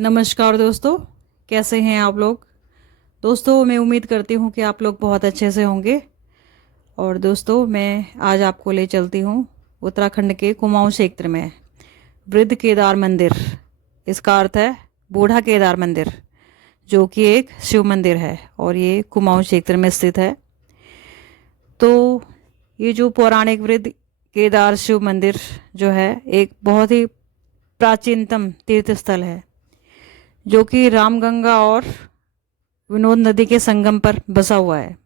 नमस्कार दोस्तों, कैसे हैं आप लोग। दोस्तों, मैं उम्मीद करती हूँ कि आप लोग बहुत अच्छे से होंगे। और दोस्तों, मैं आज आपको ले चलती हूँ उत्तराखंड के कुमाऊं क्षेत्र में वृद्ध केदार मंदिर। इसका अर्थ है बूढ़ा केदार मंदिर, जो कि एक शिव मंदिर है और ये कुमाऊं क्षेत्र में स्थित है। तो ये जो पौराणिक वृद्ध केदार शिव मंदिर जो है, एक बहुत ही प्राचीनतम तीर्थ स्थल है, जो कि रामगंगा और विनोद नदी के संगम पर बसा हुआ है।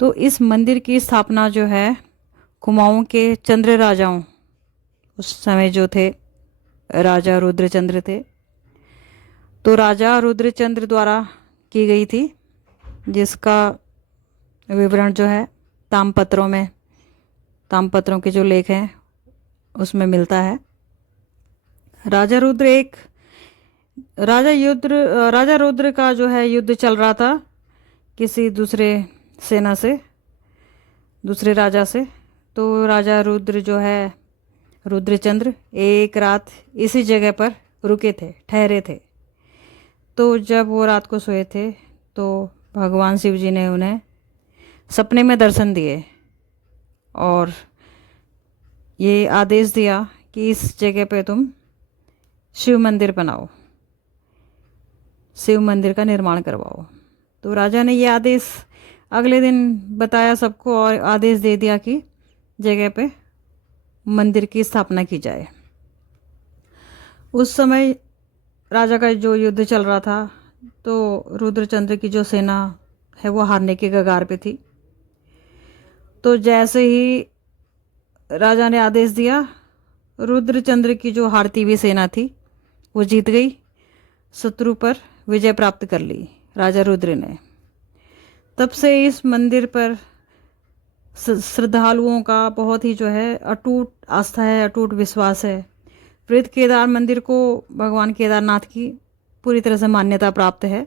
तो इस मंदिर की स्थापना जो है कुमाऊं के चंद्र राजाओं, उस समय जो थे राजा रुद्रचंद्र थे, तो राजा रुद्रचंद्र द्वारा की गई थी, जिसका विवरण जो है ताम्रपत्रों के जो लेख हैं उसमें मिलता है। राजा रुद्र एक राजा रुद्र का जो है युद्ध चल रहा था किसी दूसरे सेना से, दूसरे राजा से। तो राजा रुद्र जो है रुद्रचंद्र एक रात इसी जगह पर रुके थे, ठहरे थे। तो जब वो रात को सोए थे तो भगवान शिव जी ने उन्हें सपने में दर्शन दिए और ये आदेश दिया कि इस जगह पे तुम शिव मंदिर बनाओ, शिव मंदिर का निर्माण करवाओ। तो राजा ने ये आदेश अगले दिन बताया सबको और आदेश दे दिया कि जगह पे मंदिर की स्थापना की जाए। उस समय राजा का जो युद्ध चल रहा था, तो रुद्रचंद्र की जो सेना है वो हारने के कगार पे थी। तो जैसे ही राजा ने आदेश दिया, रुद्रचंद्र की जो हारती हुई सेना थी वो जीत गई, शत्रु पर विजय प्राप्त कर ली राजा रुद्र ने। तब से इस मंदिर पर श्रद्धालुओं का बहुत ही जो है अटूट आस्था है, अटूट विश्वास है। वृद्ध केदार मंदिर को भगवान केदारनाथ की पूरी तरह से मान्यता प्राप्त है।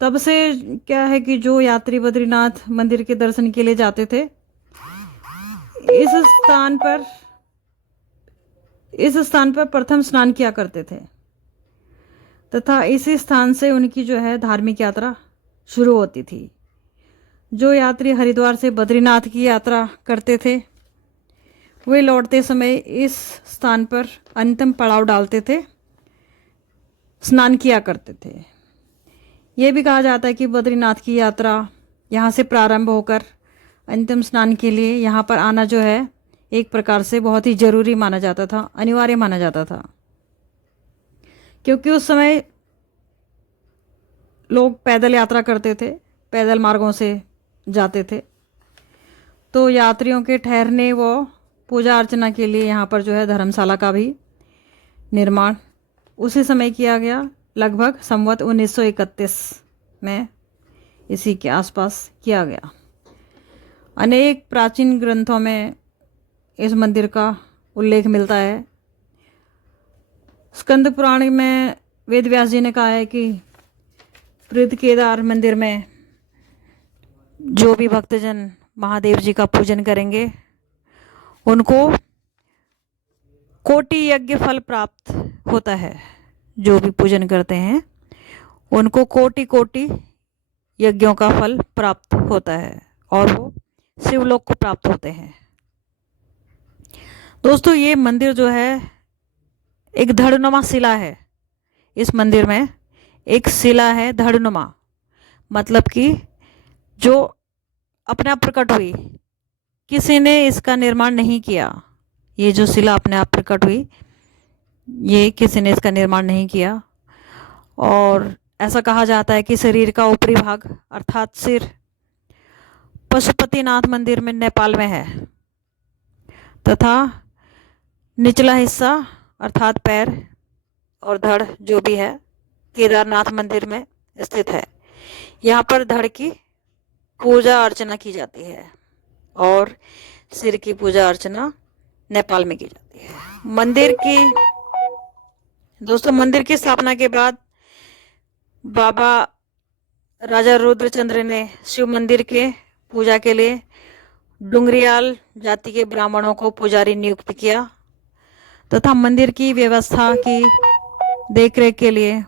तब से क्या है कि जो यात्री बद्रीनाथ मंदिर के दर्शन के लिए जाते थे, इस स्थान पर प्रथम स्नान किया करते थे, तथा इसी स्थान से उनकी जो है धार्मिक यात्रा शुरू होती थी। जो यात्री हरिद्वार से बद्रीनाथ की यात्रा करते थे, वे लौटते समय इस स्थान पर अंतिम पड़ाव डालते थे, स्नान किया करते थे। ये भी कहा जाता है कि बद्रीनाथ की यात्रा यहाँ से प्रारंभ होकर अंतिम स्नान के लिए यहाँ पर आना जो है एक प्रकार से बहुत ही जरूरी माना जाता था, अनिवार्य माना जाता था, क्योंकि उस समय लोग पैदल यात्रा करते थे, पैदल मार्गों से जाते थे। तो यात्रियों के ठहरने व पूजा अर्चना के लिए यहाँ पर जो है धर्मशाला का भी निर्माण उसी समय किया गया, लगभग संवत 1931 में इसी के आसपास किया गया। अनेक प्राचीन ग्रंथों में इस मंदिर का उल्लेख मिलता है। स्कंद पुराण में वेद व्यास जी ने कहा है कि वृद्ध केदार मंदिर में जो भी भक्तजन महादेव जी का पूजन करेंगे, उनको कोटि यज्ञ फल प्राप्त होता है। जो भी पूजन करते हैं उनको कोटि कोटि यज्ञों का फल प्राप्त होता है और वो शिवलोक को प्राप्त होते हैं। दोस्तों, ये मंदिर जो है एक धड़नुमा शिला है। इस मंदिर में एक शिला है धड़नुमा, मतलब कि जो अपने आप प्रकट हुई, किसी ने इसका निर्माण नहीं किया। ये जो शिला अपने आप प्रकट हुई, ये किसी ने इसका निर्माण नहीं किया। और ऐसा कहा जाता है कि शरीर का ऊपरी भाग अर्थात सिर पशुपतिनाथ मंदिर में नेपाल में है, तथा निचला हिस्सा अर्थात पैर और धड़ जो भी है केदारनाथ मंदिर में स्थित है। यहाँ पर धड़ की पूजा अर्चना की जाती है और सिर की पूजा अर्चना नेपाल में की जाती है। मंदिर की स्थापना के बाद बाबा राजा रुद्रचंद्र ने शिव मंदिर के पूजा के लिए डुंगरियाल जाति के ब्राह्मणों को पुजारी नियुक्त किया तथा मंदिर की व्यवस्था की देखरेख के लिए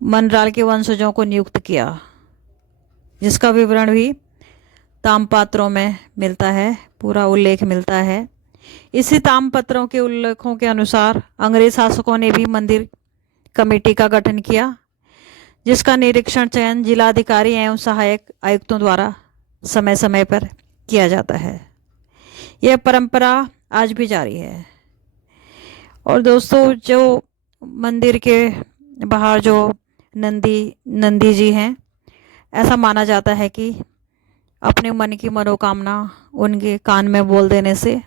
मनराल के वंशजों को नियुक्त किया, जिसका विवरण भी ताम्रपत्रों में मिलता है, पूरा उल्लेख मिलता है। इसी ताम्रपत्रों के उल्लेखों के अनुसार अंग्रेज शासकों ने भी मंदिर कमेटी का गठन किया, जिसका निरीक्षण चयन जिलाधिकारी एवं सहायक आयुक्तों द्वारा समय समय पर किया जाता है। यह परंपरा आज भी जारी है। और दोस्तों, जो मंदिर के बाहर जो नंदी जी हैं, ऐसा माना जाता है कि अपने मन की मनोकामना उनके कान में बोल देने से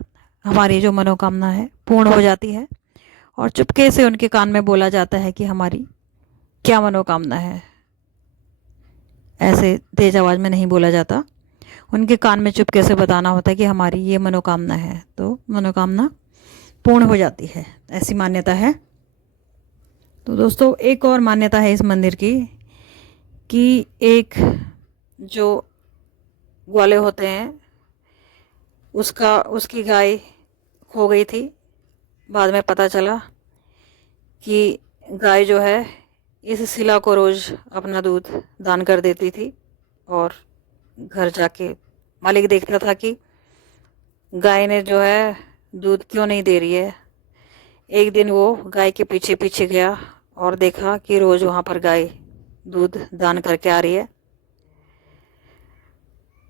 हमारी जो मनोकामना है पूर्ण हो जाती है। और चुपके से उनके कान में बोला जाता है कि हमारी क्या मनोकामना है। ऐसे तेज आवाज़ में नहीं बोला जाता, उनके कान में चुपके से बताना होता है कि हमारी ये मनोकामना है, तो मनोकामना पूर्ण हो जाती है। ऐसी मान्यता है। तो दोस्तों, एक और मान्यता है इस मंदिर की कि एक जो ग्वाले होते हैं उसकी गाय खो गई थी। बाद में पता चला कि गाय जो है इस शिला को रोज़ अपना दूध दान कर देती थी, और घर जाके मालिक देखता था कि गाय ने जो है दूध क्यों नहीं दे रही है। एक दिन वो गाय के पीछे पीछे गया और देखा कि रोज़ वहाँ पर गाय दूध दान करके आ रही है।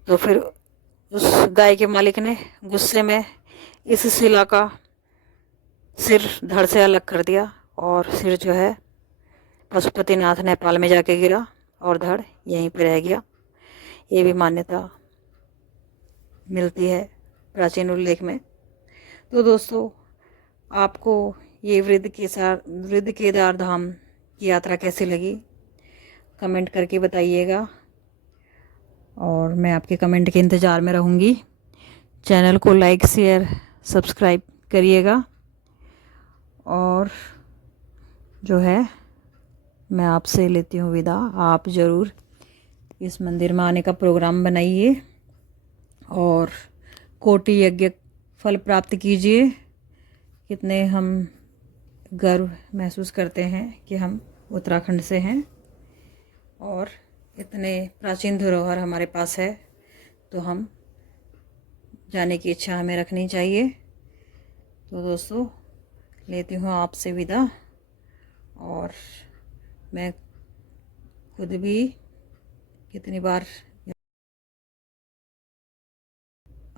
तो फिर उस गाय के मालिक ने गुस्से में इस शिला का सिर धड़ से अलग कर दिया, और सिर जो है पशुपतिनाथ नेपाल में जाके गिरा और धड़ यहीं पे रह गया। ये भी मान्यता मिलती है प्राचीन उल्लेख में। तो दोस्तों, आपको ये वृद्ध केदार धाम की यात्रा कैसी लगी, कमेंट करके बताइएगा, और मैं आपके कमेंट के इंतज़ार में रहूँगी। चैनल को लाइक शेयर सब्सक्राइब करिएगा, और जो है मैं आपसे लेती हूँ विदा। आप ज़रूर इस मंदिर में आने का प्रोग्राम बनाइए और कोटि यज्ञ फल प्राप्त कीजिए। कितने हम गर्व महसूस करते हैं कि हम उत्तराखंड से हैं, और इतने प्राचीन धरोहर हमारे पास है, तो हम जाने की इच्छा हमें रखनी चाहिए। तो दोस्तों, लेती हूँ आपसे विदा, और मैं खुद भी कितनी बार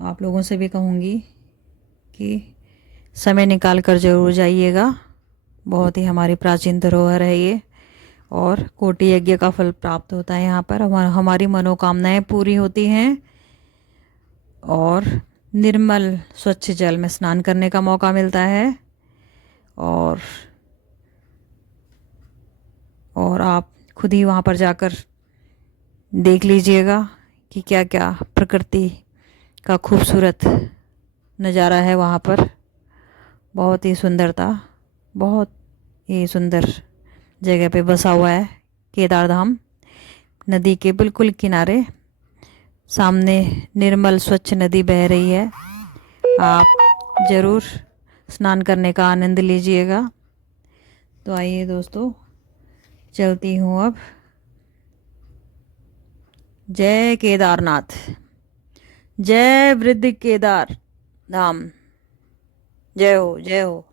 आप लोगों से भी कहूँगी कि समय निकाल कर ज़रूर जाइएगा। बहुत ही हमारी प्राचीन धरोहर है ये, और कोटि यज्ञ का फल प्राप्त होता है यहाँ पर। हमारी मनोकामनाएं पूरी होती हैं, और निर्मल स्वच्छ जल में स्नान करने का मौका मिलता है। और आप खुद ही वहाँ पर जाकर देख लीजिएगा कि क्या क्या प्रकृति का खूबसूरत नज़ारा है वहाँ पर। बहुत ही सुंदर जगह पे बसा हुआ है केदार धाम। नदी के बिल्कुल किनारे सामने निर्मल स्वच्छ नदी बह रही है। आप ज़रूर स्नान करने का आनंद लीजिएगा। तो आइए दोस्तों, चलती हूँ अब। जय केदारनाथ, जय वृद्ध केदार धाम, जय हो, जय हो।